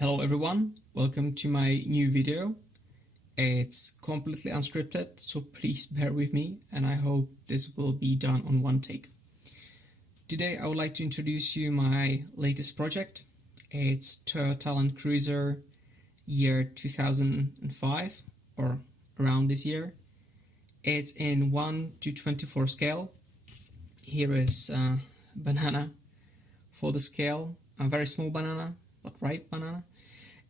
Hello everyone, welcome to my new video. It's completely unscripted, so please bear with me and I hope this will be done on one take. Today I would like to introduce you my latest project. It's Toyota Land Cruiser year 2005 or around this year. It's in 1:24 scale. Here is a banana for the scale, a very small banana, but ripe banana.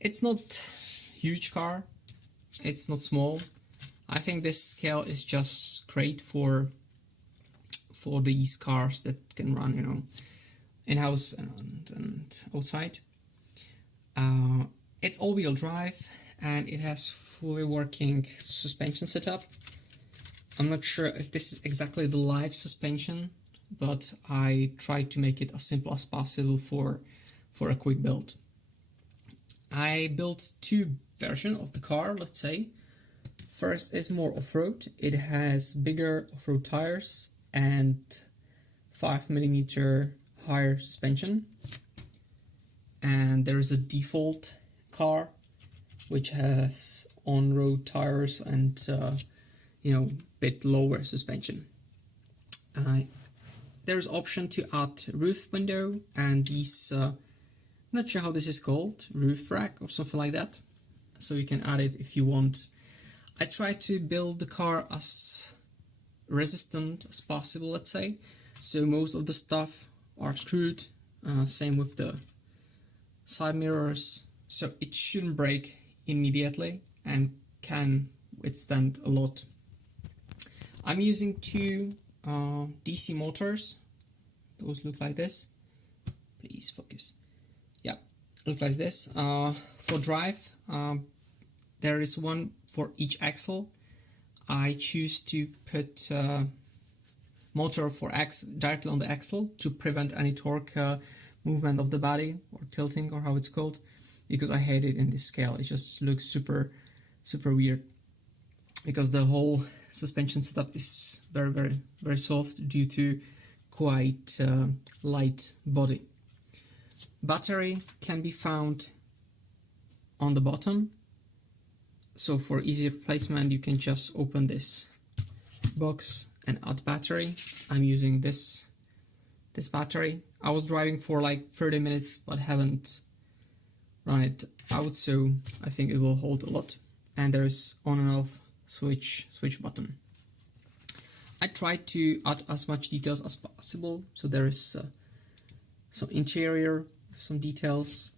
It's not huge car, it's not small. I think this scale is just great for these cars that can run, in-house and outside. It's all-wheel drive and it has fully working suspension setup. I'm not sure if this is exactly the live suspension, but I tried to make it as simple as possible for a quick build. I built two versions of the car, let's say. First is more off-road. It has bigger off-road tires and 5mm higher suspension. And there is a default car which has on-road tires and bit lower suspension. There's option to add roof window and these not sure how this is called, roof rack or something like that, so you can add it if you want. I tried to build the car as resistant as possible, let's say, so most of the stuff are screwed, same with the side mirrors, so it shouldn't break immediately and can withstand a lot. I'm using two DC motors. Those look like this. Please focus. Yeah, look like this. For drive, there is one for each axle. I choose to put motor for directly on the axle to prevent any torque movement of the body or tilting or how it's called, because I hate it in this scale. It just looks super weird because the whole suspension setup is very soft due to quite light body. Battery can be found on the bottom, so for easier placement you can just open this box and add battery. I'm using this battery. I was driving for like 30 minutes but haven't run it out, so I think it will hold a lot. And there's on and off switch button. I tried to add as much details as possible, so there is some interior, some details.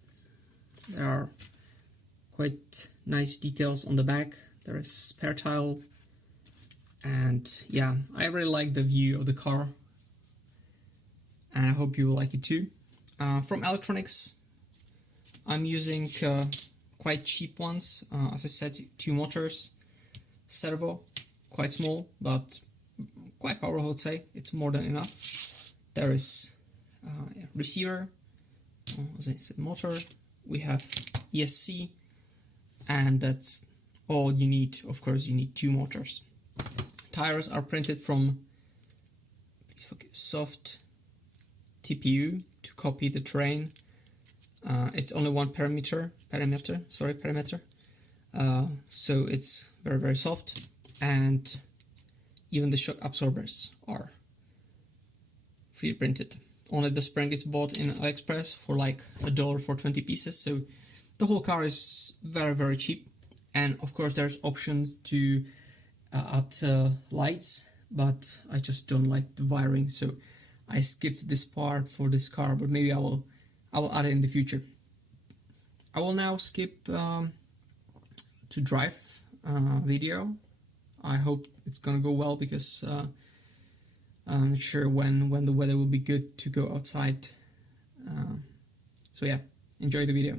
There are quite nice details on the back. There is spare tile, and yeah, I really like the view of the car and I hope you will like it too. From electronics, I'm using quite cheap ones. As I said, two motors, servo, quite small but quite powerful, I'd say. It's more than enough. There is receiver, as I said, motor. We have ESC, and that's all you need. Of course, you need two motors. Tires are printed from, please focus, soft TPU to copy the terrain. It's only one perimeter, so it's very soft, and even the shock absorbers are 3D printed. Only the spring is bought in AliExpress for like $1 for 20 pieces, so the whole car is very cheap. And of course there's options to add lights, but I just don't like the wiring, so I skipped this part for this car, but maybe I will add it in the future. I will now skip to drive video. I hope it's gonna go well because I'm not sure when the weather will be good to go outside. So yeah, enjoy the video.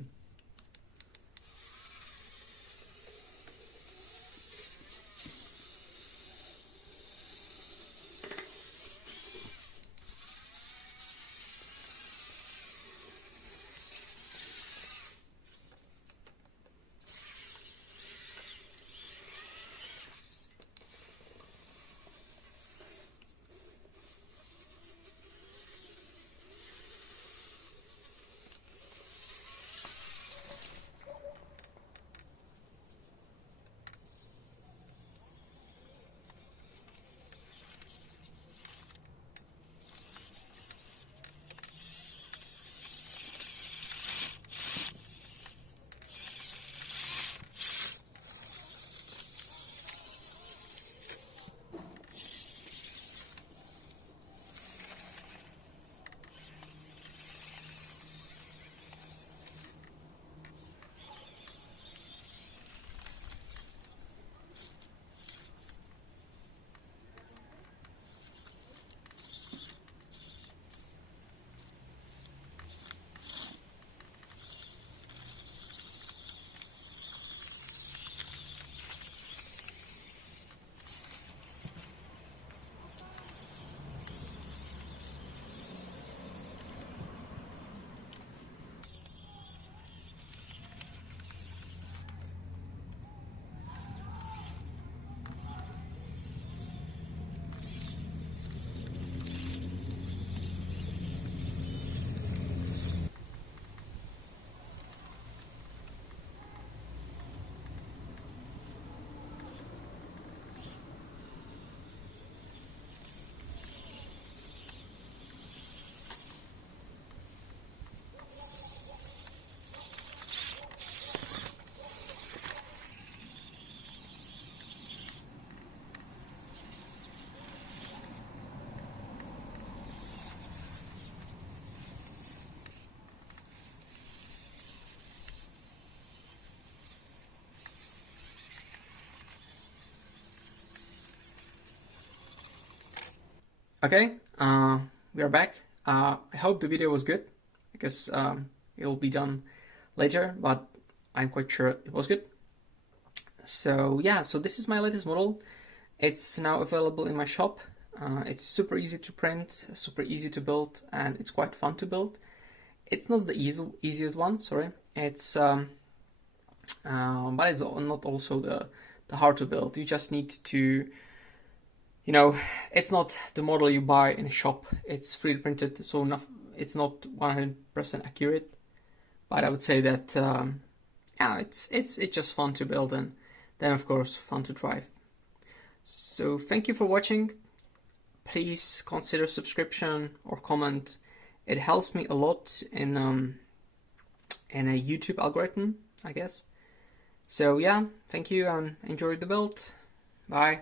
Okay, we are back. I hope the video was good, because it'll be done later, but I'm quite sure it was good. So yeah, so this is my latest model. It's now available in my shop. It's super easy to print, super easy to build, and it's quite fun to build. It's not the easiest one, sorry. It's but it's not also the hard to build. You just need to, it's not the model you buy in a shop. It's 3D printed, so it's not 100% accurate. But I would say that yeah, it's just fun to build, and then of course fun to drive. So thank you for watching. Please consider subscription or comment. It helps me a lot in a YouTube algorithm, I guess. So yeah, thank you and enjoy the build. Bye.